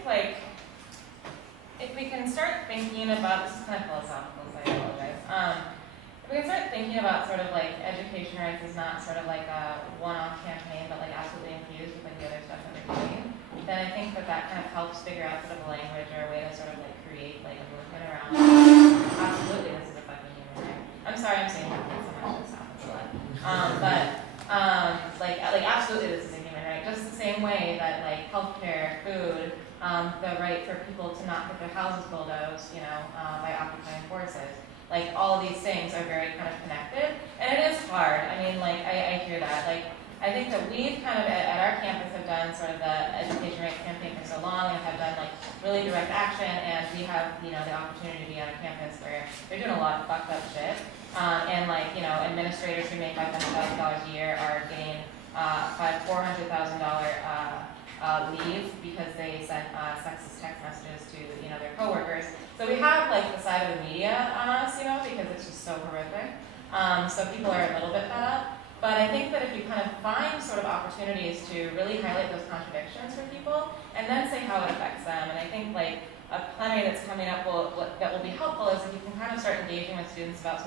if we can start thinking about, this is kind of philosophical, so I apologize. If we can start thinking about education rights as not a one-off campaign, but absolutely infused with the other stuff that we're doing, then I think that kind of helps figure out a language or a way to create a movement around. Absolutely, this is a fucking human right. I'm sorry, I'm saying that because I'm actually South a lot. Absolutely, this is a human right. Just the same way that healthcare, food, the right for people to not get their houses bulldozed, by occupying forces. All of these things are very kind of connected, and it is hard. I hear that. I think that we've kind of at our campus have done the education rights campaign for so long, and have done really direct action, and we have the opportunity to be on a campus where they're doing a lot of fucked up shit, and administrators who make $500,000 a year are getting $400,000 leave because they sent sexist text messages to their coworkers. So we have the side of the media on us, because it's just so horrific. So people are a little bit fed up. But I think that if you kind of find opportunities to really highlight those contradictions for people, and then say how it affects them, and I think a plenary that's coming up that will be helpful is if you can kind of start engaging with students about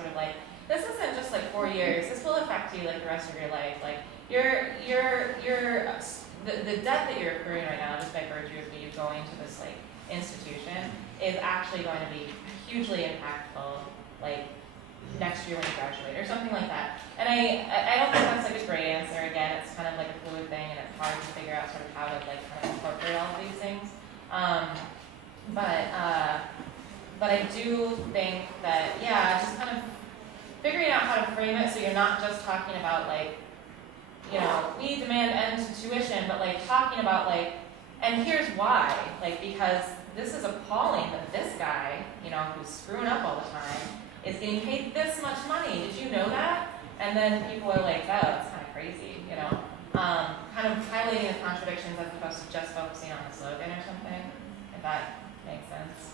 this isn't just 4 years. This will affect you the rest of your life. The debt that you're accruing right now, just by virtue of you going to this institution, is actually going to be hugely impactful next year when you graduate or something like that. And I don't think that's a great answer. Again, it's kind of a fluid thing, and it's hard to figure out how to kind of incorporate all of these things. But I do think that just kind of figuring out how to frame it so you're not just talking about we demand end to tuition, but talking about and here's why, because this is appalling that this guy, who's screwing up all the time, is getting paid this much money. Did you know that? And then people are oh, that's kind of crazy, kind of highlighting the contradictions as opposed to just focusing on the slogan or something, if that makes sense.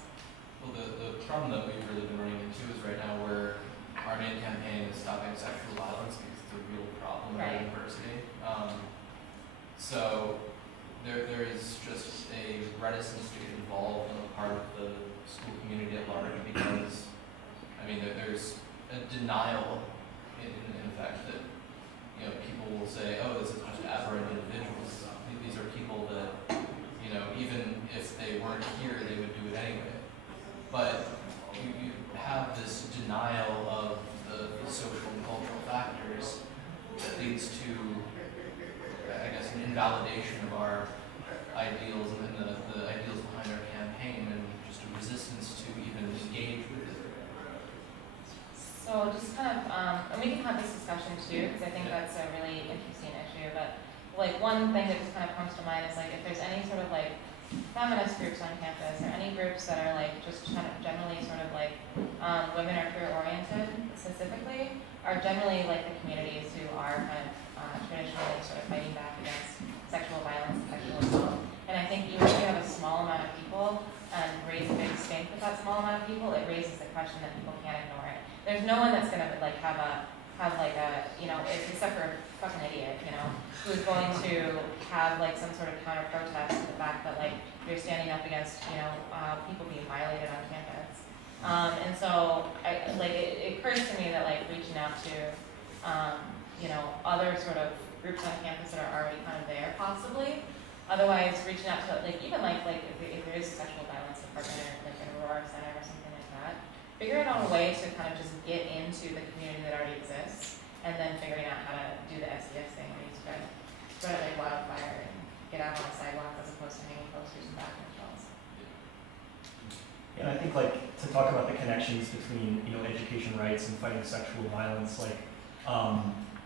Well, the problem that we've really been running into is right now where our main campaign is stopping sexual violence because it's a real problem at our university. So there is just a reticence to get involved on the part of the school community at large because there's a denial in fact that people will say, oh, this is just aberrant individuals. These are people that even if they weren't here, they would do it anyway. But you have this denial of the social and cultural factors that leads to, I guess, an invalidation of our ideals and the ideals behind our campaign, and just a resistance to even engage with it. So just kind of, and we can have this discussion too, because I think that's a really interesting issue, but one thing that just kind of comes to mind is if there's any sort of feminist groups on campus, or any groups that are just kind of generally women or queer oriented specifically, are generally the communities who are kind of traditionally fighting back against sexual violence and sexual assault. And I think even if you have a small amount of people and raise a big stink with that small amount of people, it raises the question that people can't ignore it. There's no one that's going to have a have like a, you know, except for a fucking idiot, you know, who's going to have like some sort of counter protest to the fact that like you're standing up against, you know, people being violated on campus. And so it occurs to me that like reaching out to, you know, other sort of groups on campus that are already kind of there possibly. Otherwise, reaching out to like even like if there is a sexual violence department or like an Aurora Center or something like that, figuring out a way to kind of just get into the community that already exists, and then figuring out how to do the SDS thing where you spread it like wildfire and get out on the sidewalk as opposed to hanging posters and bathroom shelves. And I think like to talk about the connections between, you know, education rights and fighting sexual violence, like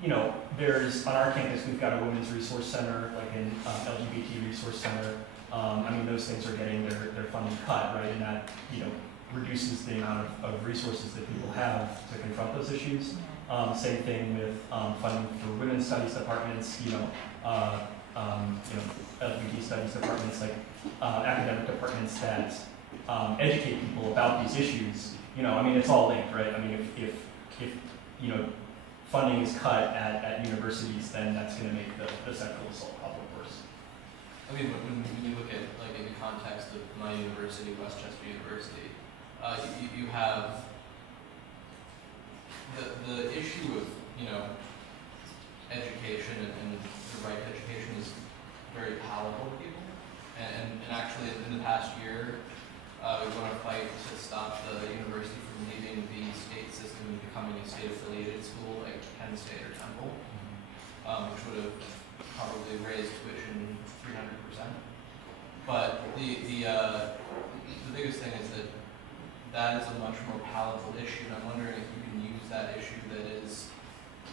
you know, there's on our campus we've got a women's resource center, like an LGBT resource center. I mean, those things are getting their funding cut, right? And that, you know, reduces the amount of resources that people have to confront those issues. Same thing with funding for women's studies departments, you know, LGBT studies departments, like academic departments that educate people about these issues. You know, I mean, it's all linked, right? I mean, if you know, funding is cut at universities, then that's going to make the sexual assault problem worse. I mean, when you look at, like, in the context of my university, Westchester University, you have the issue of, you know, education and the right to education is very palatable to people. And actually, in the past year, we want to fight to stop the university from leaving the state system and becoming a state-affiliated school like Penn State or Temple, which would have probably raised tuition 300%. But the biggest thing is that is a much more palatable issue, and I'm wondering if you can use that issue that is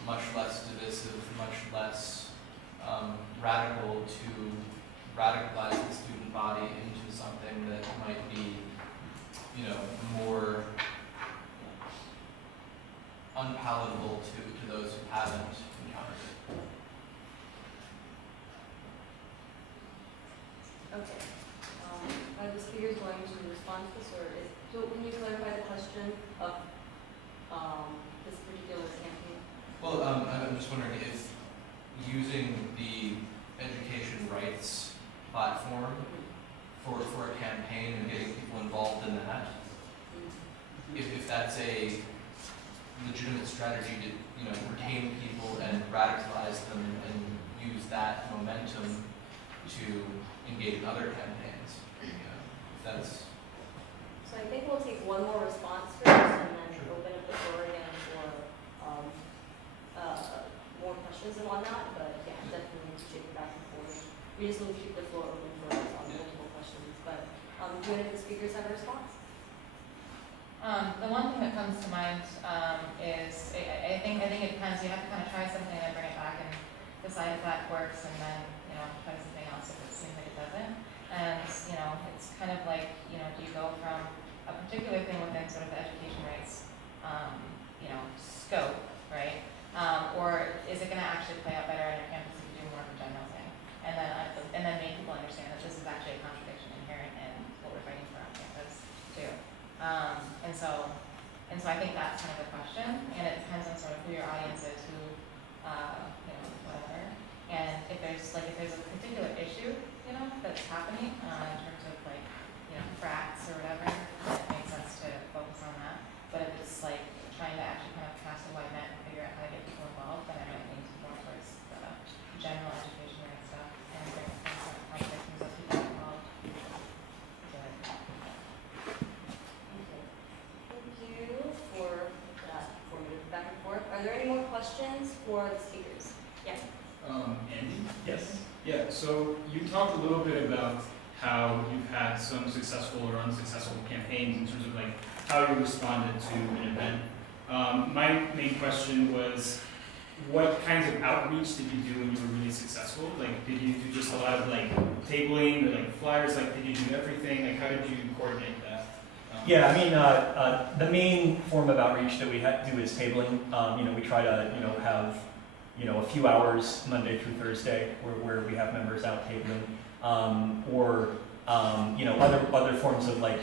much less divisive, much less radical to radicalize the student body into something that might be, you know, more unpalatable to those who haven't encountered it. Okay. Are the speakers going to respond to this, or so can you clarify the question of this particular campaign? Well, I'm just wondering if using the education rights platform for a campaign and getting people involved in that, if that's a legitimate strategy to, you know, retain people and radicalize them and use that momentum to engage in other campaigns. You know, if that's. So I think we'll take one more response first and then open up the floor again for more questions and whatnot. But yeah, definitely shake it back and forth. We just need to keep the floor open for multiple questions. But do any of the speakers have a response? The one thing that comes to mind is I think it depends. You have to kind of try something and then bring it back and decide if that works, and then, you know, try something else if it seems like it doesn't. And, you know, it's kind of like, you know, do you go from a particular thing within sort of the education rights, you know, scope, right? Or is it going to actually play out better on your campus if you do more of a general thing, and then make people understand that this is actually a contradiction inherent in what we're fighting for on campus too. And so I think that's kind of the question, and it depends on sort of who your audience is, who, you know, whatever. And if there's a particular issue, you know, that's happening in terms of like, you know, frats or whatever, then it makes sense to focus on that. But if it's like trying to actually kind of cast a wide net and figure out how to get people involved, then I might lean more towards the general education and stuff and bring some sort of conversations of people involved. But, Thank you for that informative back and forth. Are there any more questions for the speakers? Yes. Andy? Yes. Yeah, so you talked a little bit about how you've had some successful or unsuccessful campaigns in terms of like how you responded to an event. My main question was, what kinds of outreach did you do when you were really successful? Like, did you do just a lot of like tabling or like flyers? Like, did you do everything? Like, how did you coordinate that? Yeah, I mean, the main form of outreach that we do is tabling. You know, we try to, you know, have, you know, a few hours Monday through Thursday where we have members out tabling, or you know, other forms of like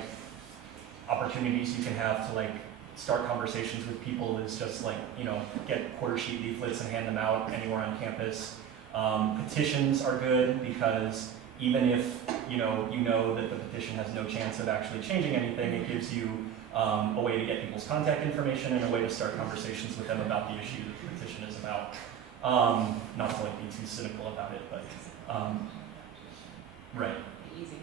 opportunities you can have to like start conversations with people is just like, you know, get quarter sheet leaflets and hand them out anywhere on campus. Petitions are good because even if you know that the petition has no chance of actually changing anything, it gives you a way to get people's contact information and a way to start conversations with them about the issue that the petition is about. Not to like be too cynical about it, but right. Easy.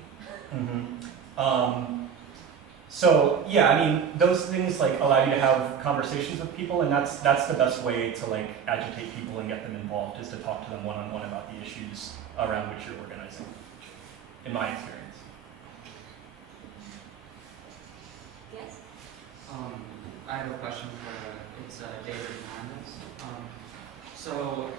So yeah, I mean, those things like allow you to have conversations with people, and that's the best way to like agitate people and get them involved, is to talk to them one-on-one about the issues around which you're organizing, in my experience. Yes? I have a question for David Hernandez. So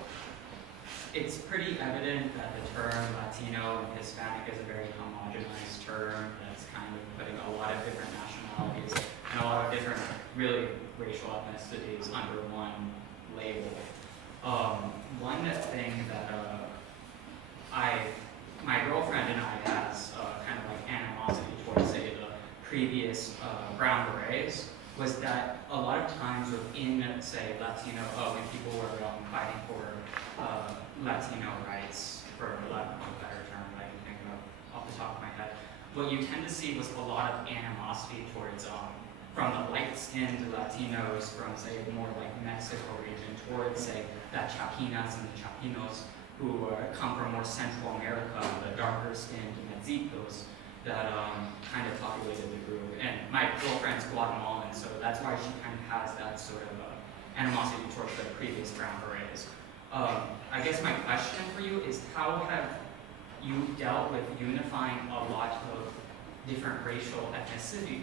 it's pretty evident that the term Latino and Hispanic is a very homogenized term that's kind of putting a lot of different nationalities and a lot of different really racial ethnicities under one label. One thing that my girlfriend and I has kind of like animosity towards, say, the previous Brown Berets was that a lot of times within, say, Latino, when people were fighting for Latino rights, for lack of a better term that I can think of off the top of my head, what you tend to see was a lot of animosity towards, from the light-skinned Latinos from, say, more like Mexico region towards, say, the Chapinas and the Chapinos who come from more Central America, the darker-skinned Mexicanos that kind of populated the group. And my girlfriend's Guatemalan, so that's why she kind of has that sort of animosity towards the previous Brown Berets. I guess my question for you is, how have you dealt with unifying a lot of different racial ethnicity,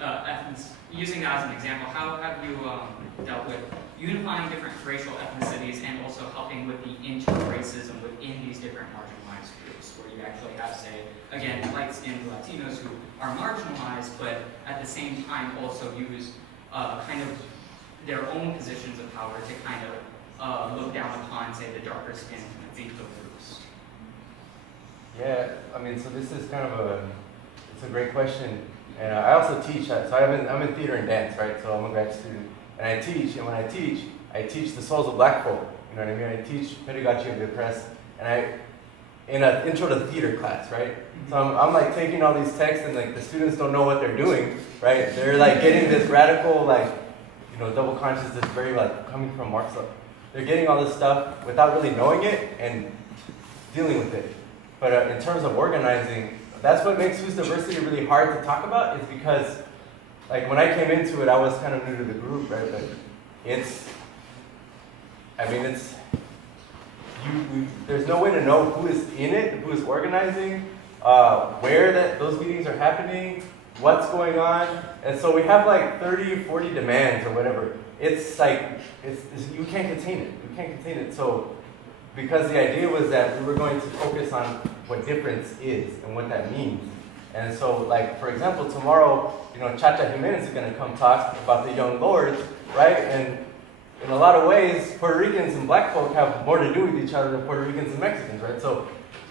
using that as an example, how have you dealt with unifying different racial ethnicities and also helping with the inter-racism within these different marginalized groups, where you actually have, say, again, light-skinned Latinos who are marginalized, but at the same time also use kind of their own positions of power to kind of look down upon, say, the darker-skinned Latino groups? Yeah, I mean, so this is kind of it's a great question. And I also teach, so I'm in theater and dance, right? So I'm a grad student. And I teach, and when I teach the souls of black folk. You know what I mean? I teach pedagogy of the oppressed. And in an intro to theater class, right? So I'm like taking all these texts and like the students don't know what they're doing, right? They're like getting this radical, like, you know, double consciousness, very like coming from Marxism. They're getting all this stuff without really knowing it and dealing with it. But in terms of organizing, that's what makes Who's Diversity really hard to talk about, is because, like, when I came into it, I was kind of new to the group, right? But there's no way to know who is in it, who is organizing, where those meetings are happening, what's going on. And so we have like 30, 40 demands or whatever. It's like, you can't contain it. You can't contain it. So, because the idea was that we were going to focus on what difference is and what that means. And so, like, for example, tomorrow, you know, Chacha Jimenez is going to come talk about the Young Lords, right? And in a lot of ways, Puerto Ricans and black folk have more to do with each other than Puerto Ricans and Mexicans, right? So,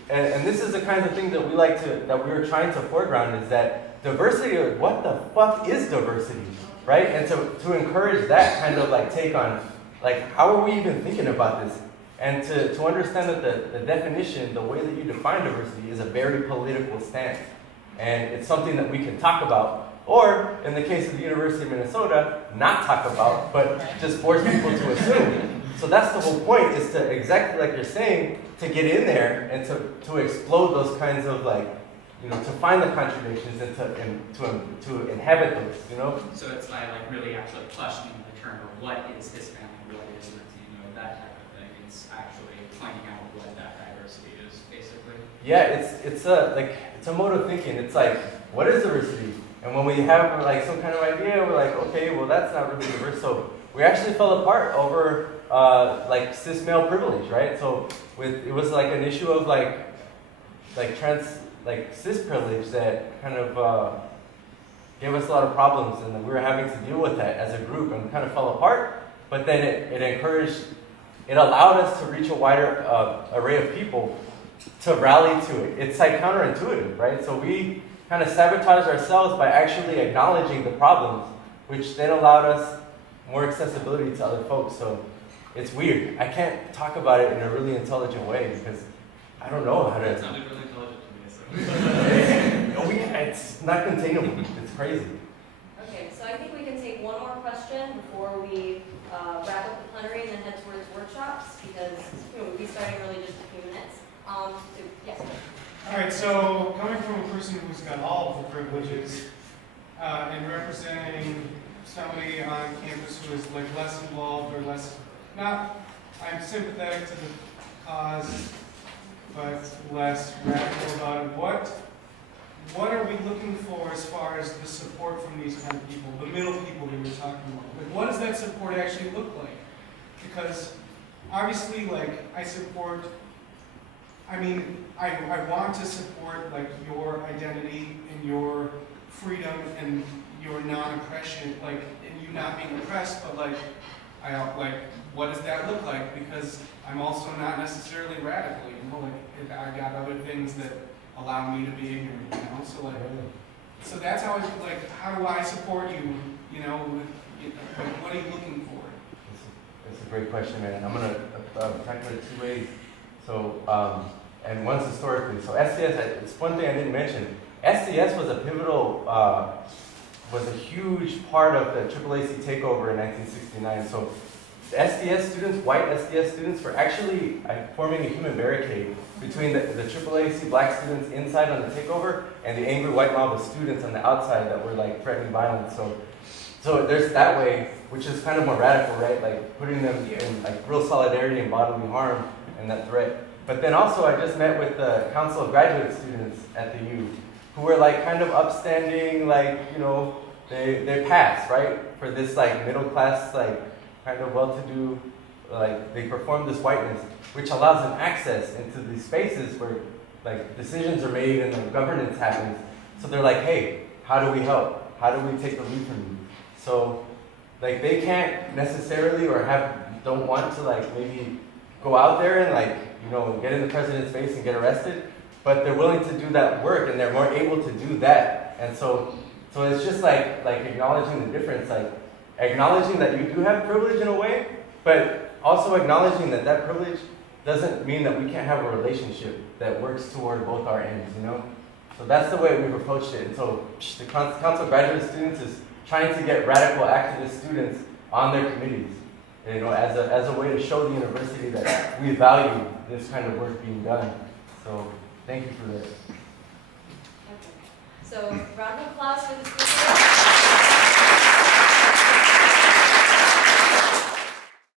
and this is the kinds of thing that we were trying to foreground, is that diversity, what the fuck is diversity, right? And to encourage that kind of like take on, like, how are we even thinking about this? And to understand that the definition, the way that you define diversity is a very political stance. And it's something that we can talk about, or in the case of the University of Minnesota, not talk about, but just force people to assume. So that's the whole point, is to, exactly like you're saying, to get in there and to explode those kinds of, like, you know, to find the contradictions and to inhabit those, you know? So it's like really actually questioning the term of what is Hispanic, what is Latino, that type of thing. It's actually finding out what that diversity is, basically. Yeah, it's a mode of thinking. It's like, what is diversity? And when we have like some kind of idea, we're like, okay, well that's not really diverse. So we actually fell apart over like cis male privilege, right? So it was like an issue of like cis privilege that kind of gave us a lot of problems, and we were having to deal with that as a group, and we kind of fell apart. But then it allowed us to reach a wider array of people to rally to it. It's like counterintuitive, right? So we kind of sabotaged ourselves by actually acknowledging the problems, which then allowed us more accessibility to other folks. So it's weird. I can't talk about it in a really intelligent way because I don't know how to. It sounded really intelligent to me, so. It's not containable. It's crazy. Okay, so I think we can take one more question before we wrap up the plenary and then head towards workshops because we'll be starting really just a few minutes. Yes. All right, so coming from a person who's got all of the privileges and representing somebody on campus who is like less involved or less, I'm sympathetic to the cause, but less radical about it. What are we looking for as far as the support from these kind of people, the middle people that we're talking about? Like, what does that support actually look like? Because obviously, like, I want to support like your identity and your freedom and your non-oppression, like, and you not being oppressed, but like, what does that look like? Because I'm also not necessarily radical, you know, like, I got other things that allow me to be ignorant, you know, so that's how how do I support you, you know, like, what are you looking for? That's a great question, man. I'm going to tackle it two ways. So, and one's historically. So SDS, it's one thing I didn't mention. SDS was a pivotal, was a huge part of the AAAC takeover in 1969. So the SDS students, white SDS students, were actually forming a human barricade between the AAAC black students inside on the takeover and the angry white mob of students on the outside that were like threatening violence. So there's that way, which is kind of more radical, right? Like putting them in like real solidarity and bodily harm and that threat. But then also I just met with the Council of Graduate Students at the U who were like kind of upstanding, like, you know, they pass, right? For this like middle class, like kind of well-to-do, like they perform this whiteness, which allows them access into these spaces where like decisions are made and the governance happens. So they're like, hey, how do we help? How do we take the lead from you? So like they can't necessarily or don't want to like maybe go out there and like, you know, get in the president's face and get arrested, but they're willing to do that work and they're more able to do that. And so it's just like acknowledging the difference, like acknowledging that you do have privilege in a way, but also acknowledging that that privilege doesn't mean that we can't have a relationship that works toward both our ends, you know? So that's the way we've approached it. And so the Council of Graduate Students is trying to get radical activist students on their committees, you know, as a way to show the university that we value this kind of work being done. So thank you for this. Okay. So round of applause for the speaker.